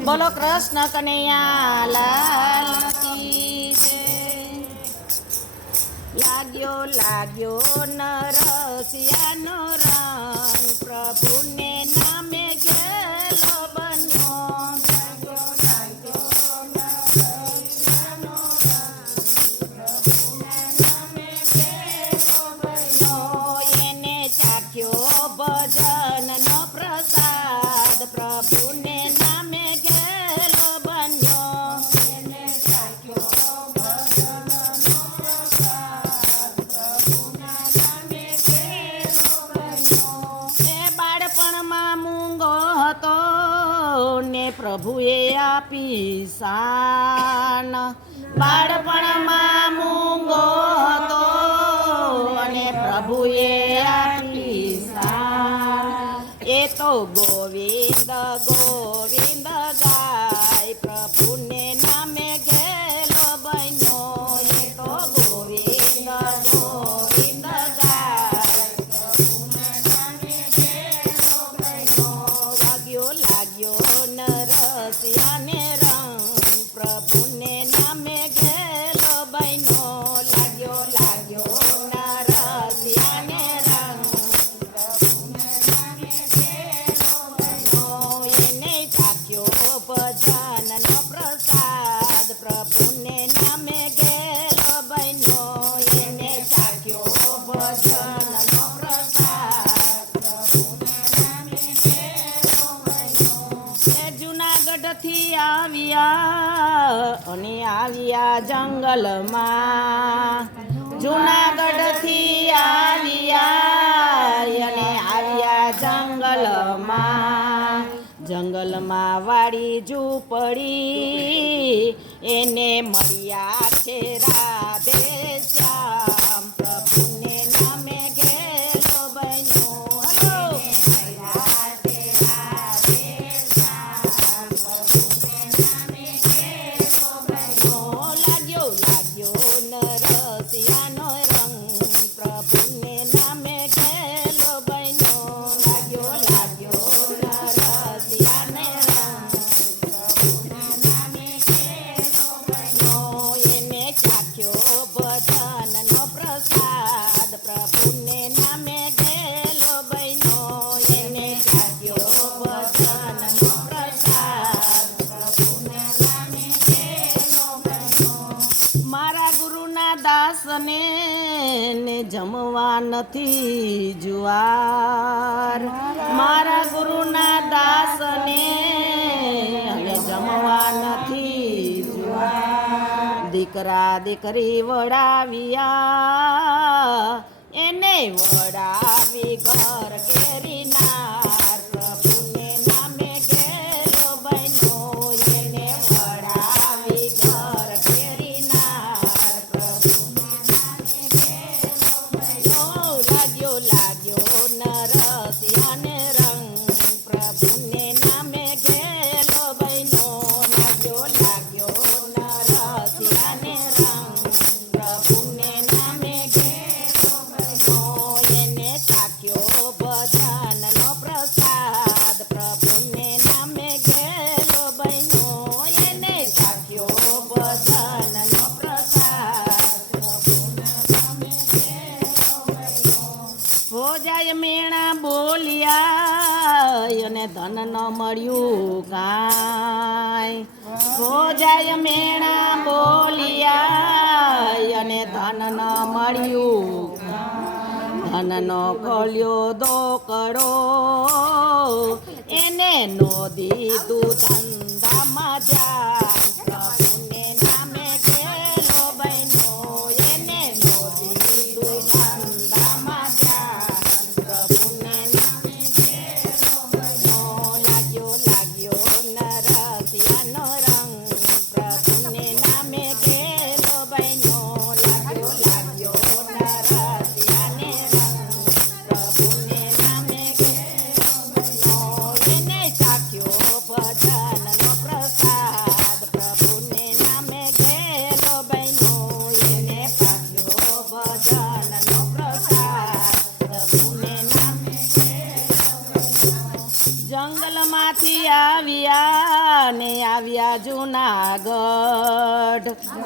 બોલો કૃષ્ણ કનૈયા લાલ કી જય. લાગ્યો લાગ્યો નરસિયાનો રંગ, પ્રભુને નામે ગેલો બન્યો. એને ચાખ્યો ભજનનો પ્રસાદ, પ્રભુને નામે ગેલો બન્યો. એ બાળપણમાં મૂંગો હતો ને પ્રભુએ આપી શાન. બાળપણમાં મૂંગો હતો અને પ્રભુએ આપી શાન. એ તો ગોવિંદ ગોવિંદ ગાય, પ્રભુને નામે ગેલો બન્યો. એ તો ગોવિંદ ગોવિંદ ગાય. લાગ્યો લાગ્યો નરસિયાને રંગ, પ્રભુને નામે ગેલો બન્યો. લાગ્યો લાગ્યો નરસિયાને રંગ, એને ચાખ્યો ભજનનો પ્રસાદ, પ્રભુને નામે ગેલો બન્યો. એને ચાખ્યો ભજનનો પ્રસાદ. એ જુનાગઢથી આવ્યા અને આવ્યા જંગલમાં. જુનાગઢથી આવ્યા અને આવ્યા જંગલમાં. જંગલમાં વાડી ઝૂંપડી, એને મળ્યા છે રાધે શ્યામ, પ્રભુને નામે ગેલો બન્યો. હલો લાગ્યો લાગ્યો નરસિયાનો રંગ, પ્રભુને નામે ગેલો બન્યો. લાગ્યો લાગ્યો નરસિયાને રંગ, એને ચાખ્યો ભજનનો પ્રસાદ, પ્રભુને નામે ગેલો બન્યો. એને ચાખ્યો ભજનનો પ્રસાદ. મારા ગુરુના દાસને ને જમવા નથી જુવાર. મારા ગુરુના દાસને અને જમવા નથી જુવાર. દીકરા દીકરી વડાવ્યા, એને વડાવી ઘર કેરીનાર, પ્રભુને નામે ગેલો બન્યો. એને વડાવી ઘર કેરીનાર, પ્રભુને નામે ગેલો બન્યો. લાગ્યો લાગ્યો નરસિયાને રંગ, પ્રભુને નામે ગેલો બન્યો. લાગ્યો લાગ્યો નરસિયાને રંગ, પ્રભુને નામે ગેલો બન્યો. એને ચાખ્યો ભજનનો પ્રસાદ, પ્રભુને નામે ગેલો બન્યો. એને ચાખ્યો ભજનનો પ્રસાદ, પ્રભુને નામે ગેલો બન્યો. ભોજાય મેણા બોલ્યા અને ધન ન મળ્યું કાંઈ. ભોજાય મેણા બોલ્યા અને ધન ન મળ્યું. ધનનો ખોલ્યો દોકડો, એને નો દીધું ધંધામાં ધ્યાન, પ્રભુને નામે ગેલો બન્યો. એને નો દીધું ધંધામાં ધ્યાન, પ્રભુને નામે ગેલો બન્યો. લાગ્યો લાગ્યો નરસિયાનો રંગ, પ્રભુને નામે ગેલો બન્યો. લાગ્યો લાગ્યો નરસિયાને રંગ, પ્રભુને નામે ગેલો બન્યો. એને ચાખ્યો ભજનનો પ્રસાદ, ને આવ્યા જુનાગઢ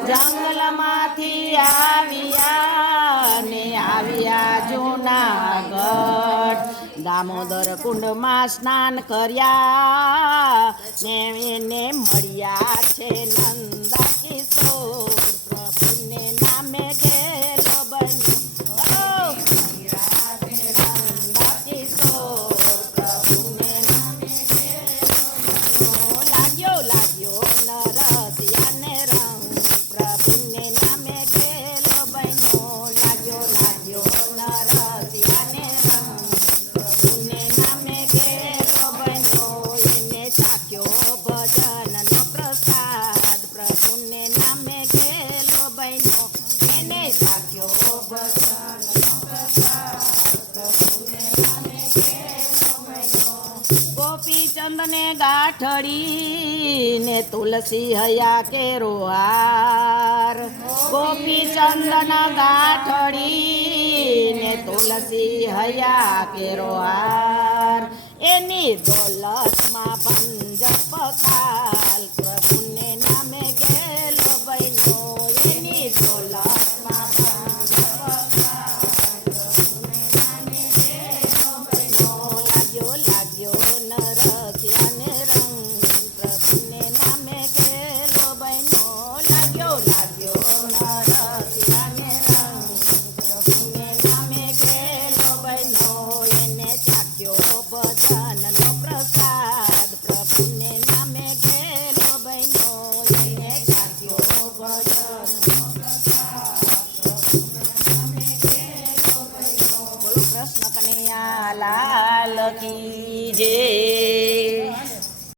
જંગલમાંથી આવ્યા ને આવ્યા જુનાગઢ દામોદર કુંડમાં સ્નાન કર્યા ને એને મળ્યા છે નંદ કિશોર પ્રભુને નામે ગેલો બન્યો નંદ કિશોર પ્રભુને નામે લાગ્યો લાગ્યો નરસિયાને રંગ પ્રભુને નામે ગેલો બન્યો લાગ્યો લાગ્યો નરસિયાને રંગ પ્રભુને નામે ગેલો બન્યો એને ચાખ્યો ભજનનો પ્રસાદ પ્રભુને નામે ગેલો બન્યો એને ચાખ્યો ભજનનો પ્રસાદ પ્રભુને નામે ગેલો બન્યો ગોપીચંદ ને ગાંઠડી ને તુલસી હયા કેરો હાર ગોપીચંદ ના ગાંઠડી ને તુલસી હયા કેરો હાર એની દોલતમાં પંજ પખાલ